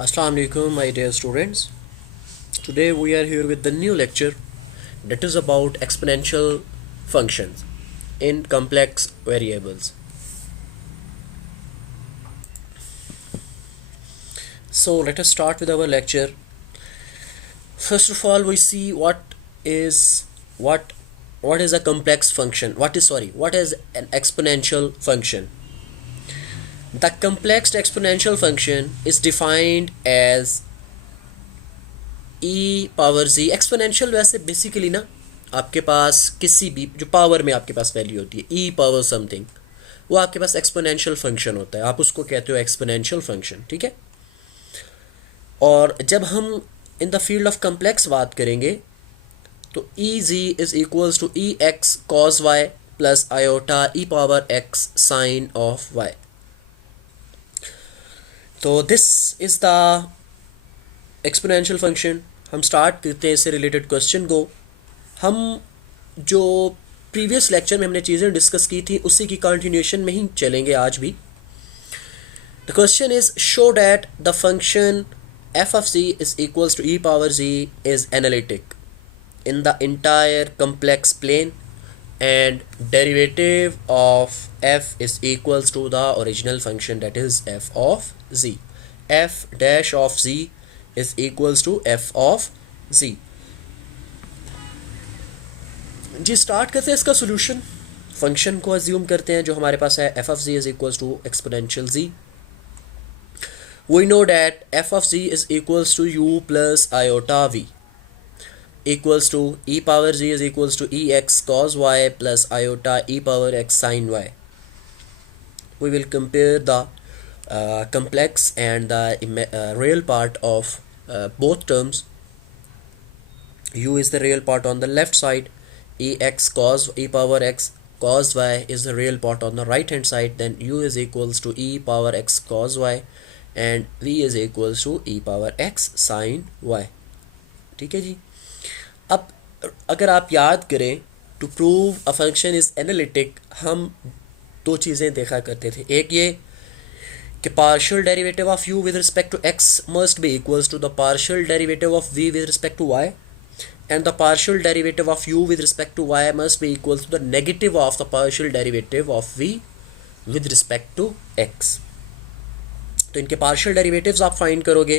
Assalamu alaikum, my dear students. Today we are here with the new lecture that is about exponential functions in complex variables. So let us start with our lecture. First of all, we see what is a complex function. What is an exponential function? The complex exponential function is defined as e power z. Exponential वैसे basically ना आपके पास किसी भी जो power में आपके पास value होती है e पावर समथिंग, वो आपके पास एक्सपोनेंशियल फंक्शन होता है, आप उसको कहते हो एक्सपोनेंशियल फंक्शन, ठीक है। और जब हम in the field of complex बात करेंगे तो E G is equals to E X cos Y plus iota E power x sine of Y. तो this is the exponential function. हम स्टार्ट करते हैं इससे रिलेटेड क्वेश्चन को। हम जो प्रीवियस लेक्चर में हमने चीज़ें डिस्कस की थी उसी की कंटिन्यूएशन में ही चलेंगे आज भी। The question is show that the function f of z is equals to e power z is analytic in the entire complex plane and derivative of f is equals to the original function, that is f of z. F dash of z is equals to f of z. जी start करते हैं इसका solution. Function को assume करते हैं जो हमारे पास है f of z is equals to exponential z. We know that f of z is equals to u plus iota v equals to e power z is equals to ex cos y plus iota e power x sin y. We will compare the complex and the real part of both terms. U is the real part on the left side, ex cos e power x cos y is the real part on the right hand side, then u is equals to e power x cos y and v is equals to e power x sin y. ठीक है जी। अब अगर आप याद करें to prove a function is analytic हम दो चीज़ें देखा करते थे। एक ये कि partial derivative of u with respect to x must be equals to the partial derivative of v with respect to y and the partial derivative of u with respect to y must be equal to the negative of the partial derivative of v with respect to x. तो इनके partial derivatives आप find करोगे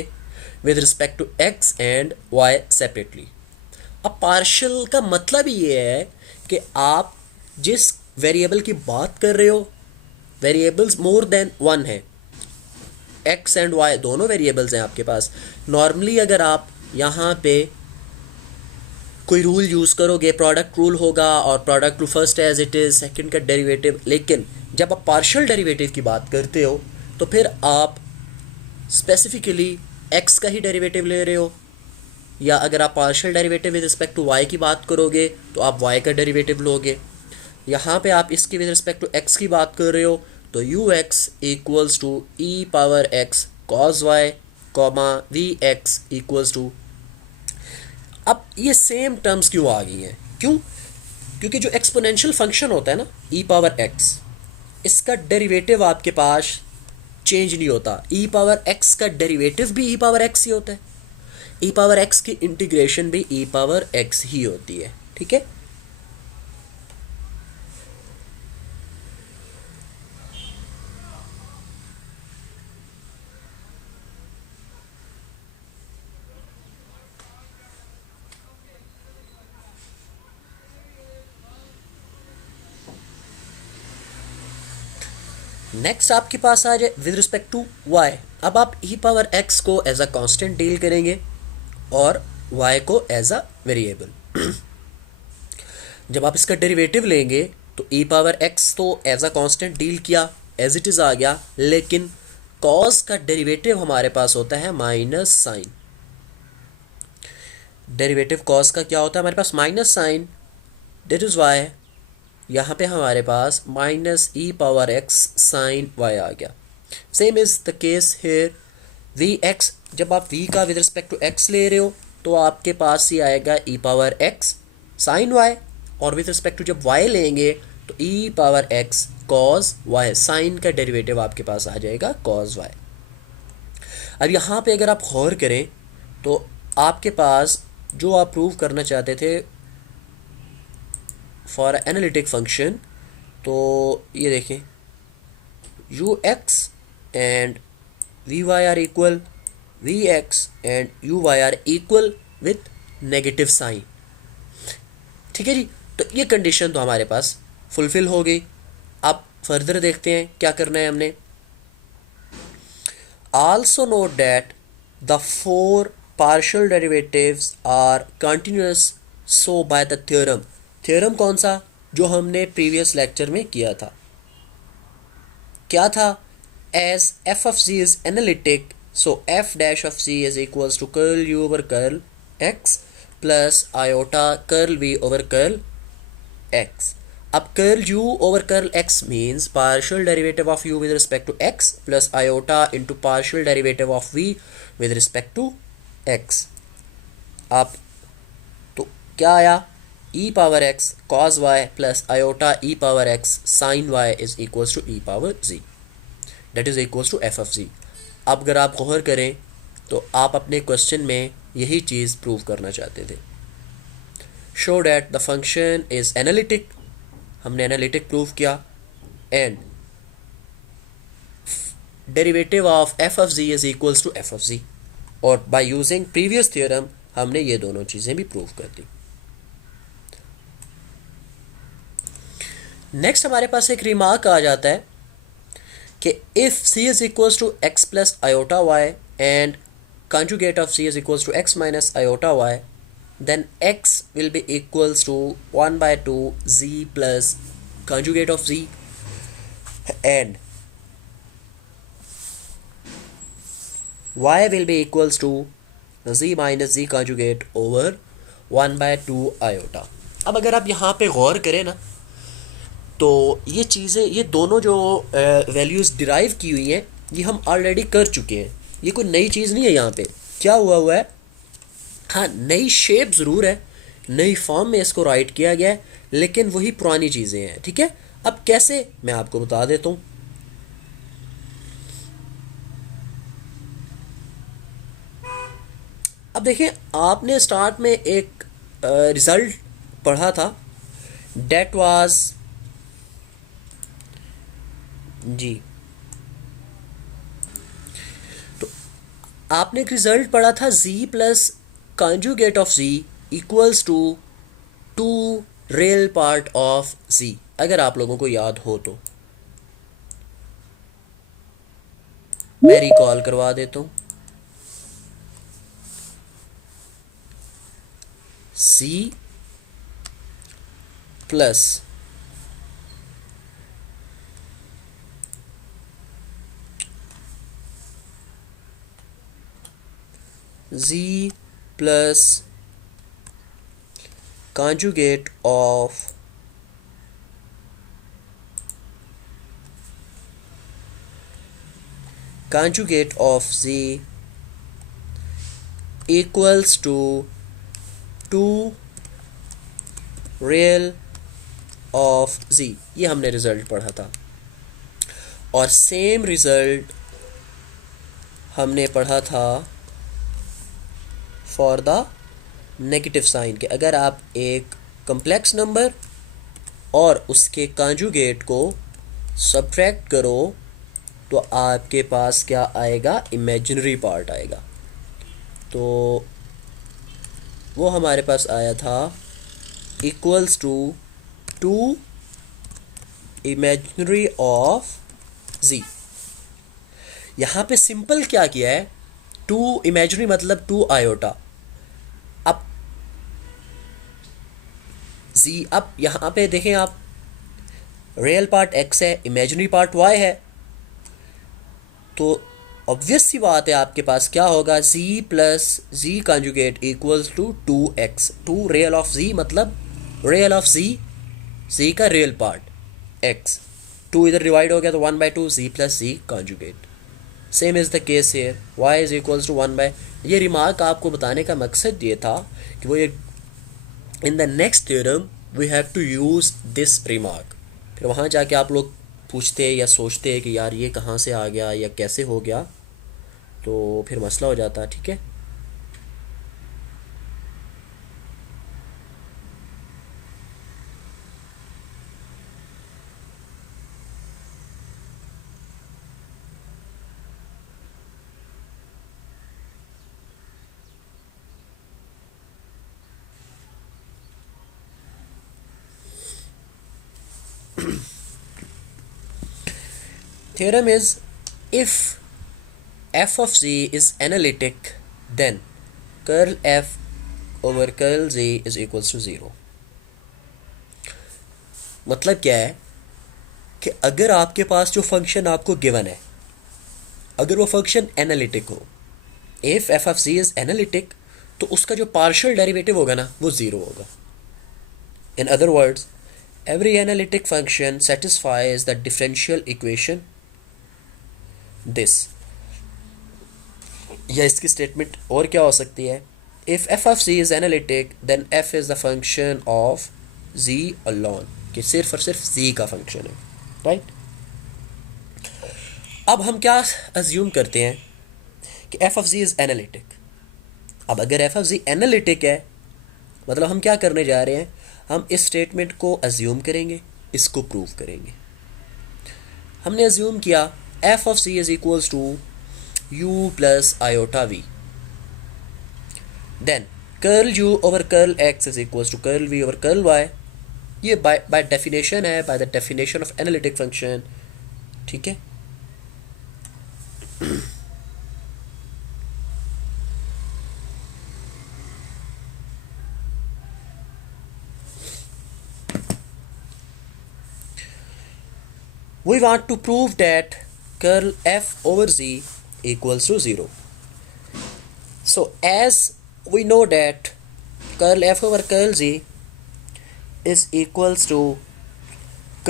with respect to X and Y separately. अब partial का मतलब ये है कि आप जिस वेरिएबल की बात कर रहे हो, वेरिएबल्स मोर देन वन है, एक्स एंड वाई दोनों वेरिएबल्स हैं आपके पास। नॉर्मली अगर आप यहाँ पे कोई रूल यूज़ करोगे, प्रोडक्ट रूल होगा और product to first as it is, second का डेरिवेटिव। लेकिन जब आप पार्शियल डेरिवेटिव की बात करते हो तो फिर आप स्पेसिफिकली x का ही डेरिवेटिव ले रहे हो, या अगर आप partial derivative with respect to y की बात करोगे तो आप y का डेरिवेटिव लोगे। यहाँ पे आप इसकी विद रिस्पेक्ट टू x की बात कर रहे हो तो ux equals to e power x cos y comma V X equals to. अब ये सेम टर्म्स क्यों आ गई हैं? क्यों? क्योंकि जो एक्सपोनेंशियल फंक्शन होता है ना e पावर x, इसका डेरिवेटिव आपके पास चेंज नहीं होता। e पावर x का डेरिवेटिव भी e पावर x ही होता है, e पावर x की इंटीग्रेशन भी e पावर x ही होती है, ठीक है। नेक्स्ट आपके पास आ जाए विद रिस्पेक्ट टू y। अब आप e पावर x को एज अ कांस्टेंट डील करेंगे और y को एज अ वेरिएबल। जब आप इसका डेरिवेटिव लेंगे तो e पावर x तो एज अ कांस्टेंट डील किया, एज इट इज़ आ गया, लेकिन cos का डेरिवेटिव हमारे पास होता है माइनस साइन। डेरिवेटिव cos का क्या होता है हमारे पास? Minus sine. That is y यहाँ पे हमारे पास minus e power x sine y आ गया। Same is the case here v x. जब आप v का विद रिस्पेक्ट टू x ले रहे हो तो आपके पास ही आएगा e power x sine y, और विद रिस्पेक्ट टू जब y लेंगे तो e power x cos y, sine का डेरिवेटिव आपके पास आ जाएगा कॉस वाई। अब यहाँ पे अगर आप गौर करें तो आपके पास जो आप प्रूव करना चाहते थे फॉर एनालिटिक फंक्शन, तो ये देखें U X and V Y are equal, V X and U Y are equal with negative sign. ठीक है जी, तो ये कंडीशन तो हमारे पास फुलफिल हो गई। अब फर्दर देखते हैं क्या करना है हमने। Also note that the four partial derivatives are continuous so by the theorem. Theorem कौन सा, जो हमने प्रीवियस लेक्चर में किया था, क्या था, as f of ji is analytic so f dash of ji is equals to curl u over curl x plus iota curl v over curl x. अब curl u over curl x means partial derivative of u with respect to x plus iota into partial derivative of v with respect to x। अब तो क्या आया, e power x cos y plus iota e power x sin y is equals to e power z, that is equals to f of z। अब अगर आप गौर करें तो आप अपने क्वेश्चन में यही चीज़ प्रूव करना चाहते थे, show that the function is analytic, हमने एनालिटिक प्रूव किया, and derivative of F of ji is equals to f of g, और बाय यूजिंग प्रीवियस थ्योरम हमने ये दोनों चीज़ें भी प्रूव कर दी। नेक्स्ट हमारे पास एक रिमार्क आ जाता है कि if C is equals to X plus iota Y and conjugate of c is equals to x minus iota y, then x will be equals to 1 by 2 z plus conjugate of z, and y will be equals to z minus z conjugate over 1 by 2 iota। अब अगर आप यहाँ पे गौर करें ना तो ये चीज़ें, ये दोनों जो वैल्यूज़ डिराइव की हुई हैं ये हम ऑलरेडी कर चुके हैं, ये कोई नई चीज़ नहीं है। यहाँ पे क्या हुआ है, हाँ नई शेप ज़रूर है, नई फॉर्म में इसको राइट किया गया है, लेकिन वही पुरानी चीज़ें हैं। ठीक है, अब कैसे मैं आपको बता देता हूँ। अब देखें, आपने स्टार्ट में एक रिज़ल्ट पढ़ा था, डेट वाज जी, आपने एक रिजल्ट पढ़ा था z plus conjugate of z equals to 2 real part of z, अगर आप लोगों को याद हो तो मैं रिकॉल करवा देता हूँ। z plus z plus conjugate of z equals to 2 real of z, ये हमने रिजल्ट पढ़ा था। और सेम रिजल्ट हमने पढ़ा था फॉर द नेगेटिव साइन के, अगर आप एक कम्प्लेक्स नंबर और उसके कॉन्जुगेट को सब्ट्रैक्ट करो तो आपके पास क्या आएगा, इमेजिनरी पार्ट आएगा। तो वो हमारे पास आया था equals to 2 imaginary of z। यहाँ पे सिंपल क्या किया है, 2 इमेजिनरी मतलब 2 आयोटा। अब z, अब यहाँ पे देखें आप, रियल पार्ट x है, इमेजिनरी पार्ट y है, तो ऑब्वियस सी बात है आपके पास क्या होगा, z plus z conjugate equals to 2x। 2 real of z मतलब रियल ऑफ z का रियल पार्ट x, 2 इधर डिवाइड हो गया तो 1/2 z plus z conjugate. Same is the case here, y is equals to 1/। ये रिमार्क आपको बताने का मकसद ये था कि वो ये in the next theorem we have to use this remark. फिर वहाँ जाके आप लोग पूछते या सोचते हैं कि यार ये कहाँ से आ गया या कैसे हो गया, तो फिर मसला हो जाता, ठीक है। Theorem is, if f of z is analytic, then curl f over curl z is equals to 0. मतलब क्या है कि अगर आपके पास जो फंक्शन आपको गिवन है, अगर वो फंक्शन एनालिटिक हो, if F of ji is analytic, तो उसका जो पार्शियल डेरिवेटिव होगा ना वो 0 होगा. In other words, every analytic function satisfies the differential equation this. या इसकी स्टेटमेंट और क्या हो सकती है, if f of z is analytic then f is the function of z alone, कि सिर्फ और सिर्फ z का फंक्शन है, राइट. अब हम क्या अज्यूम करते हैं कि f of z is analytic. अब अगर f of z analytic है, मतलब हम क्या करने जा रहे हैं, हम इस स्टेटमेंट को अज्यूम करेंगे, इसको प्रूव करेंगे. हमने अज्यूम किया f of c is equals to u plus iota v, then curl u over curl x is equals to curl v over curl y. ये बाय डेफिनेशन है, by the definition of analytic function, ठीक है. We want to prove that curl f over z equals to 0. So as we know that curl f over curl z is equals to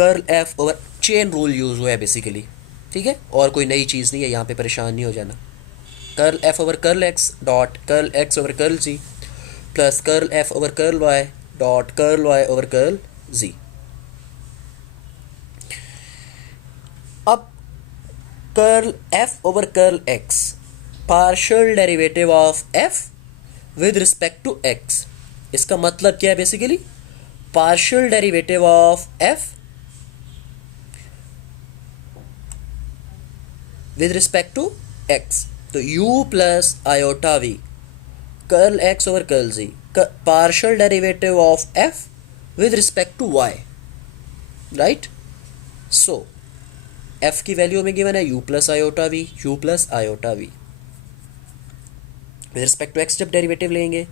curl f over chain rule use हुआ है basically, ठीक है, और कोई नई चीज़ नहीं है, यहाँ पे परेशान नहीं हो जाना. Curl f over curl x dot curl x over curl z plus curl f over curl y dot curl y over curl z. अब curl f over curl x, partial derivative of f with respect to x. इसका मतलब क्या है basically, partial derivative of f with respect to x. तो u plus iota v curl x over curl z, partial derivative of f with respect to y, right. So f की value में given है u plus iota v, u plus iota v. With respect to x जब derivative लेंगे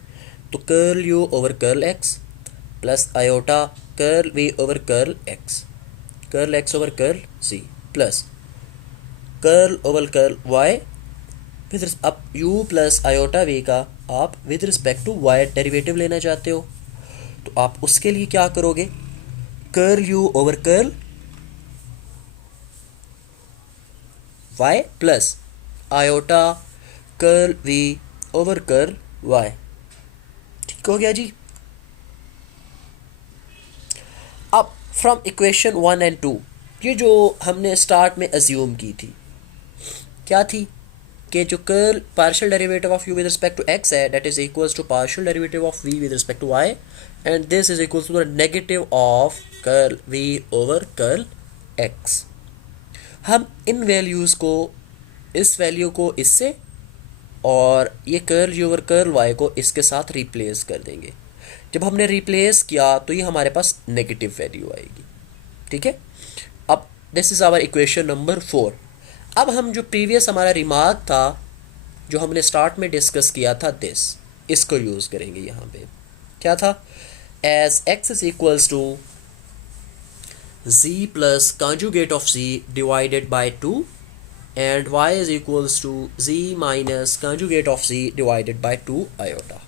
तो curl u over curl x plus iota curl v over curl x, curl x over curl z plus curl over curl y. With अब u plus iota v का आप with respect to y derivative लेना चाहते हो, तो आप उसके लिए क्या करोगे, curl u over curl y plus iota curl v over curl y. ठीक हो गया जी. अब फ्रॉम इक्वेशन 1 एंड 2, ये जो हमने स्टार्ट में अज्यूम की थी, क्या थी कि जो curl partial derivative of u with respect to x है, that is equals to partial derivative of v with respect to y, and this is equals to the negative of curl v over curl x. हम इन values को, इस value को इससे और ये curl u over curl y को इसके साथ रिप्लेस कर देंगे. जब हमने रिप्लेस किया तो ये हमारे पास नेगेटिव वैल्यू आएगी, ठीक है. अब this is our equation number 4. अब हम जो प्रीवियस हमारा रिमार्क था, जो हमने स्टार्ट में डिस्कस किया था, इसको यूज़ करेंगे यहाँ पे. क्या था, as x is equals to z plus conjugate of z divided by 2 and y is equals to z minus conjugate of z divided by 2 iota.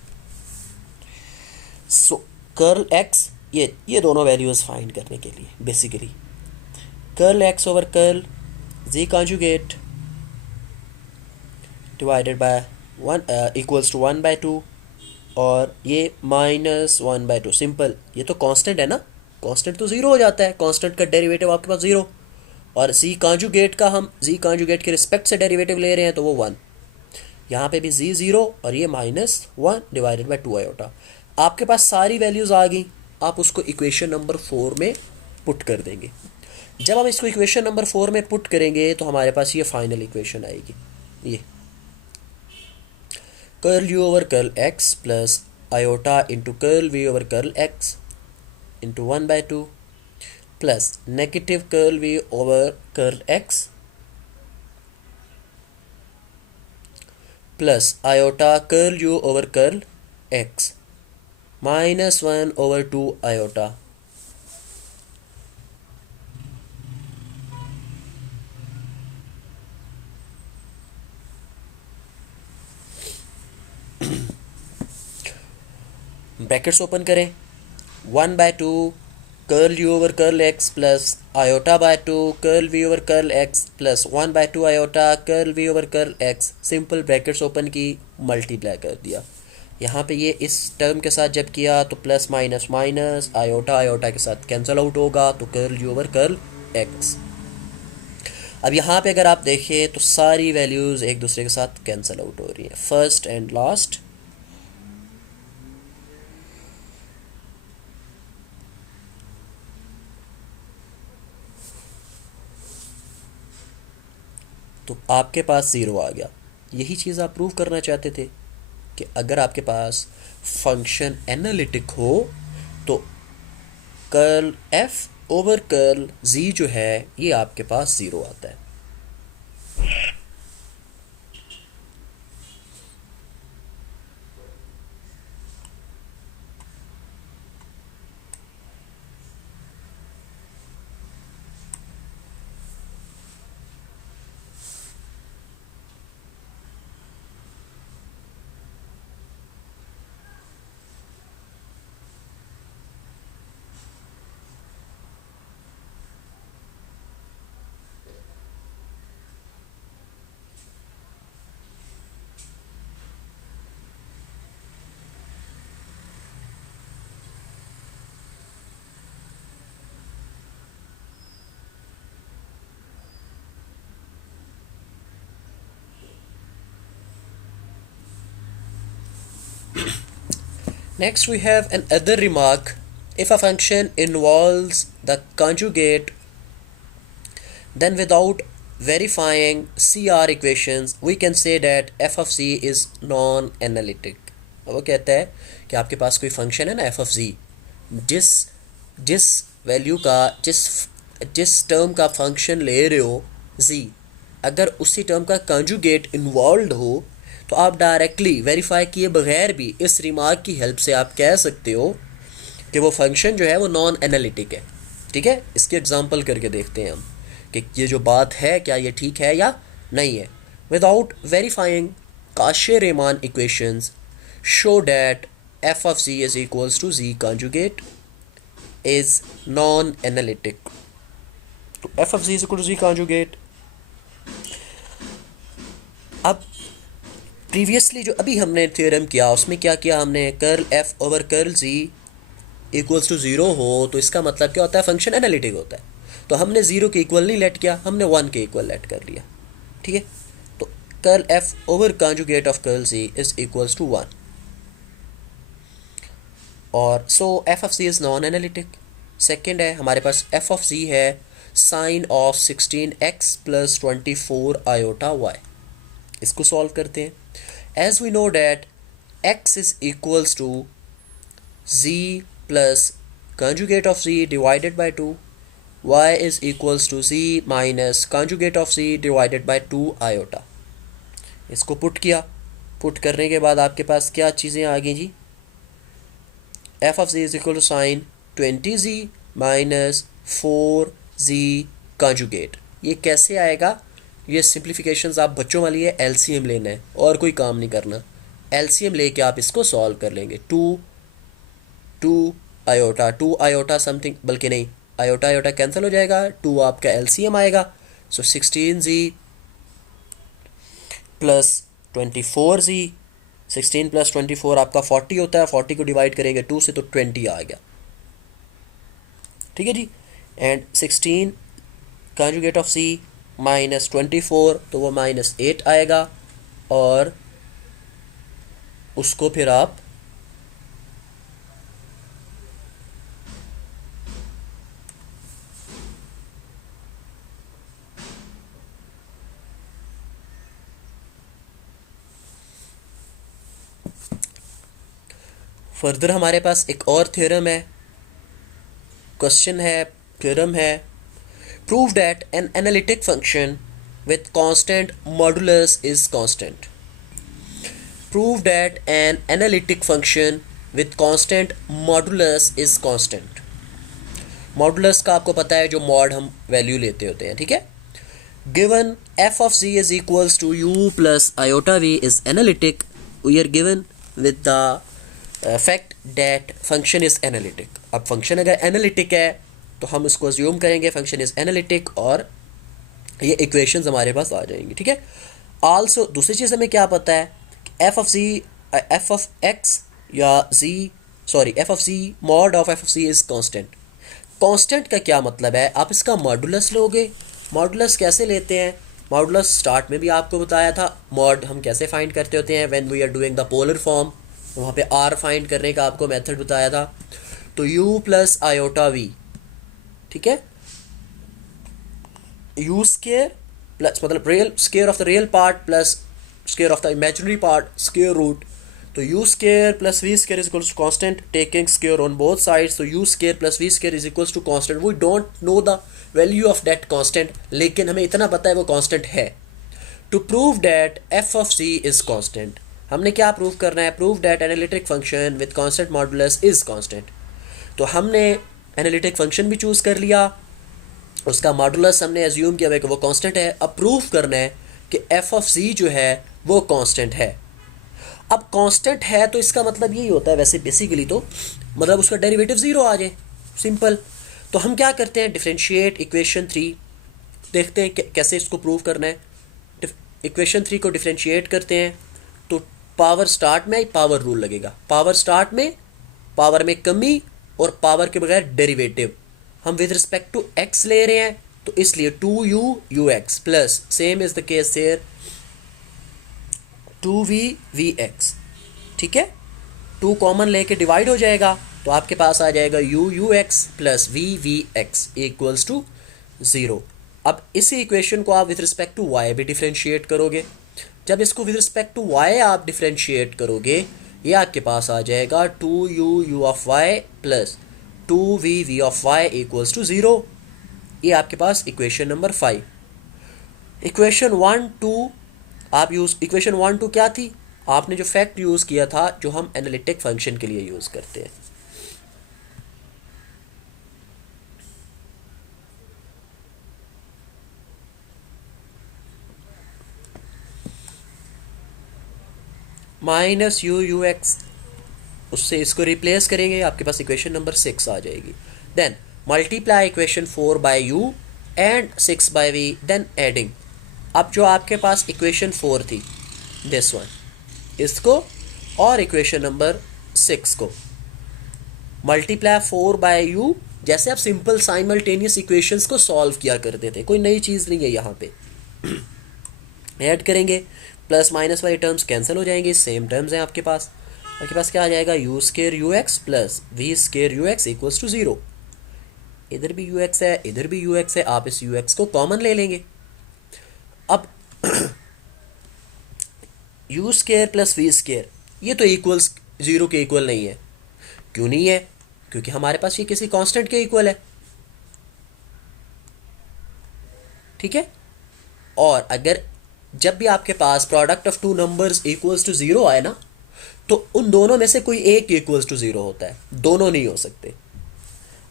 So curl x, ये दोनों वैल्यूज़ फाइंड करने के लिए basically curl x over curl z conjugate divided by 1 equals to 1/2 और ये minus 1/2. Simple, ये तो constant है ना, कांस्टेंट तो 0 हो जाता है, कांस्टेंट का डेरिवेटिव आपके पास 0, और z कॉन्जुगेट का हम z कॉन्जुगेट के रिस्पेक्ट से डेरिवेटिव ले रहे हैं तो वो 1. यहाँ पे भी z 0 और ये -1 डिवाइडेड बाई 2 आयोटा। आपके पास सारी वैल्यूज़ आ गई, आप उसको इक्वेशन नंबर 4 में पुट कर देंगे। जब हम इसको इक्वेशन नंबर 4 में पुट करेंगे तो हमारे पास ये फाइनल इक्वेशन आएगी, ये curl u over curl x plus iota into curl v over curl x into 1/2 plus negative curl v over curl x plus iota curl u over curl x -1 over 2 iota. Brackets open करें, 1/2 curl u over curl x plus iota by 2 curl v over curl x plus 1/2 iota curl v over curl x। Simple brackets open की, multiply कर दिया। यहाँ पे ये इस term के साथ जब किया तो plus minus minus, iota iota के साथ कैंसिल आउट होगा तो curl u over curl x। अब यहाँ पे अगर आप देखें तो सारी वैल्यूज़ एक दूसरे के साथ कैंसिल आउट हो रही हैं, फर्स्ट एंड लास्ट। तो आपके पास ज़ीरो आ गया। यही चीज़ आप प्रूव करना चाहते थे कि अगर आपके पास फंक्शन एनालिटिक हो तो curl f over curl z जो है ये आपके पास ज़ीरो आता है। Next we have another remark. If a function involves the conjugate, then without verifying CR equations we can say that f of z is non-analytic। अब वो कहता है कि आपके पास कोई फंक्शन है ना f of z, जिस जिस वैल्यू का जिस टर्म का फंक्शन ले रहे हो z, अगर उसी टर्म का कंजुगेट इन्वॉल्व हो तो आप डायरेक्टली वेरीफाई किए बगैर भी इस रिमार्क की हेल्प से आप कह सकते हो कि वो फंक्शन जो है वो नॉन एनालिटिक है। ठीक है, इसकी एग्जांपल करके देखते हैं हम कि ये जो बात है क्या ये ठीक है या नहीं है। Without verifying Cauchy Riemann equations show that f of z is equals to z conjugate is non-analytic। तो f of z is equal to z conjugate। अब प्रीवियसली जो अभी हमने थ्योरम किया उसमें क्या किया हमने, curl f over curl z equals to zero हो तो इसका मतलब क्या होता है, फंक्शन एनालिटिक होता है। तो हमने ज़ीरो के इक्वल नहीं लेट किया, हमने 1 के इक्वल लेट कर लिया। ठीक है, तो curl f over conjugate of curl z is equals to 1 और so f of z is non analytic. Second है हमारे पास f ऑफ z है sine of 16x plus 24 iota y। इसको सॉल्व करते हैं। As we know that x is equals to z plus conjugate of z divided by 2, y is equals to z minus conjugate of z divided by 2 iota. इसको put किया, put करने के बाद आपके पास क्या चीज़ें आ गई जी, f of z is equal to sin 20z minus 4z conjugate। ये कैसे आएगा, ये सिंप्लीफिकेशंस आप बच्चों वाली है, LCM लेना है और कोई काम नहीं करना। LCM लेके आप इसको सॉल्व कर लेंगे। 2 आयोटा समथिंग, बल्कि नहीं, आयोटा आयोटा कैंसिल हो जाएगा, 2 आपका LCM आएगा। सो 16z प्लस 24z, 16 प्लस 24 आपका 40 होता है, 40 को डिवाइड करेंगे 2 से तो 20 आ गया। ठीक है जी, and 16 conjugate of c minus 24 तो वो -8 आएगा और उसको फिर आप फर्दर हमारे पास एक और थ्योरम है, क्वेश्चन है, थ्योरम है, prove that an analytic function with constant modulus is constant. Prove that an analytic function with constant modulus is constant. Modulus का आपको पता है जो mod हम वैल्यू लेते होते हैं, ठीक है. Given f of z is equals to u plus iota v is analytic, we are given with the fact that function is analytic. अब function अगर analytic है तो हम उसको assume करेंगे function is analytic और ये इक्वेशंस हमारे पास आ जाएंगी, ठीक है. आल्सो दूसरी चीज़ हमें क्या पता है, एफ ऑफ एक्स या F of C mod of F of C is constant. Constant का क्या मतलब है, आप इसका मॉडुलस लोगे. मॉडुलस कैसे लेते हैं, मॉडुलस स्टार्ट में भी आपको बताया था. मॉड हम कैसे फाइंड करते होते हैं, when we are doing the polar form, वहाँ पे आर फाइंड करने का आपको मेथड बताया था. तो यू प्लस आयोटा वी, ठीक है, u square प्लस मतलब real square of the real part plus square of the imaginary part square root. तो u square plus v square is equals to constant, taking square on both sides. तो u square plus v square is equals to constant. We don't know the value of that constant, लेकिन हमें इतना पता है वो constant है. To prove that f of c is constant, हमने क्या प्रूव करना है, prove that analytic function with constant modulus is constant. तो हमने एनालिटिक फंक्शन भी चूज़ कर लिया, उसका मॉडुलस हमने एज्यूम किया कि वो कांस्टेंट है. अब प्रूफ करना है कि एफ ऑफ सी जो है वो कांस्टेंट है. अब कांस्टेंट है तो इसका मतलब यही होता है वैसे बेसिकली, तो मतलब उसका डेरिवेटिव ज़ीरो आ जाए, सिंपल. तो हम क्या करते हैं, डिफरेंशिएट इक्वेशन 3, देखते हैं कैसे इसको प्रूव करना है. इक्वेशन 3 को डिफरेंशिएट करते हैं तो पावर स्टार्ट में पावर रूल लगेगा. पावर स्टार्ट में पावर में कमी और पावर के बगैर डेरिवेटिव. हम विद रिस्पेक्ट टू x ले रहे हैं तो इसलिए 2u ux plus same is the case here 2v vx, ठीक है. 2 कॉमन लेके डिवाइड हो जाएगा तो आपके पास आ जाएगा u ux plus v vx equals to 0. अब इसी इक्वेशन को आप विद रिस्पेक्ट टू y भी डिफरेंशिएट करोगे. जब इसको विद रिस्पेक्ट टू y आप डिफरेंशिएट करोगे, ये आपके पास आ जाएगा 2u u of y plus 2v v of y equals to 0. ये आपके पास इक्वेशन नंबर 5. इक्वेशन 1 2 आप यूज़, इक्वेशन 1 2 क्या थी, आपने जो फैक्ट यूज़ किया था जो हम एनालिटिक फंक्शन के लिए यूज़ करते हैं. माइनस यू यू एक्स, उससे इसको रिप्लेस करेंगे, आपके पास इक्वेशन नंबर 6 आ जाएगी. Then multiply equation 4 by u and 6 by v, then adding. अब जो आपके पास इक्वेशन 4 थी, दिस वन, इसको और इक्वेशन नंबर 6 को मल्टीप्लाई 4 बाय u, जैसे आप सिंपल साइमल्टेनियस इक्वेशंस को सॉल्व किया करते थे, कोई नई चीज़ नहीं है यहाँ पे. ऐड करेंगे, प्लस माइनस वाली टर्म्स कैंसिल हो जाएंगे, सेम टर्म्स हैं आपके पास. आपके पास क्या आ जाएगा, U square U X plus V square U X equals to 0. इधर भी यू एक्स है, इधर भी यू एक्स है, आप इस यू एक्स को कॉमन ले लेंगे. अब U square plus V square, ये तो इक्वल्स 0 के इक्वल नहीं है. क्यों नहीं है, क्योंकि हमारे पास ये किसी कांस्टेंट के इक्वल है, ठीक है. और अगर जब भी आपके पास product of two numbers equals to 0 आए ना, तो उन दोनों में से कोई एक इक्वल्स टू 0 होता है, दोनों नहीं हो सकते.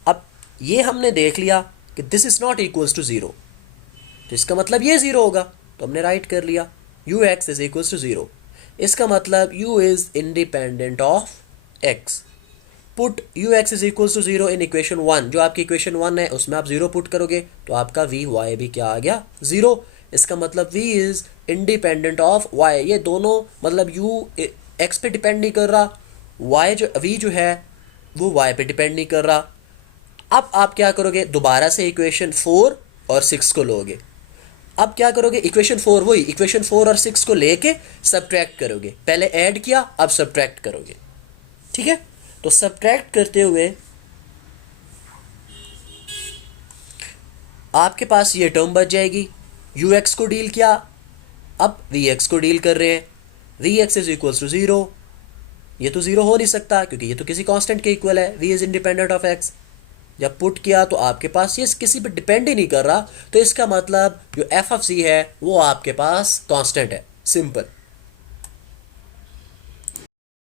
अब ये हमने देख लिया कि this is not equals to 0, तो इसका मतलब ये 0 होगा, तो हमने राइट कर लिया U X is equals to 0. इसका मतलब u इज independent of x. Put U X is equals to 0 in equation 1, जो आपकी इक्वेशन 1 है उसमें आप 0 पुट करोगे तो आपका वी वाई भी क्या आ गया, 0. इसका मतलब v is independent of y. ये दोनों मतलब u x पे डिपेंड नहीं कर रहा, y जो v जो है वो y पे डिपेंड नहीं कर रहा. अब आप क्या करोगे, दोबारा से इक्वेशन 4 और 6 को लोगे. अब क्या करोगे, इक्वेशन 4 वही इक्वेशन 4 और 6 को लेके सब्ट्रैक्ट करोगे, पहले ऐड किया अब सब्ट्रैक्ट करोगे, ठीक है। तो सब्ट्रैक्ट करते हुए आपके पास ये टर्म बच जाएगी, यू एक्स को डील किया, अब वी एक्स को डील कर रहे हैं, V X is equals to zero, ये तो ज़ीरो हो नहीं सकता क्योंकि ये तो किसी कांस्टेंट के इक्वल है, V is independent of X. जब पुट किया तो आपके पास ये किसी पे डिपेंड ही नहीं कर रहा, तो इसका मतलब जो एफ ऑफ सी है वो आपके पास कांस्टेंट है, सिंपल।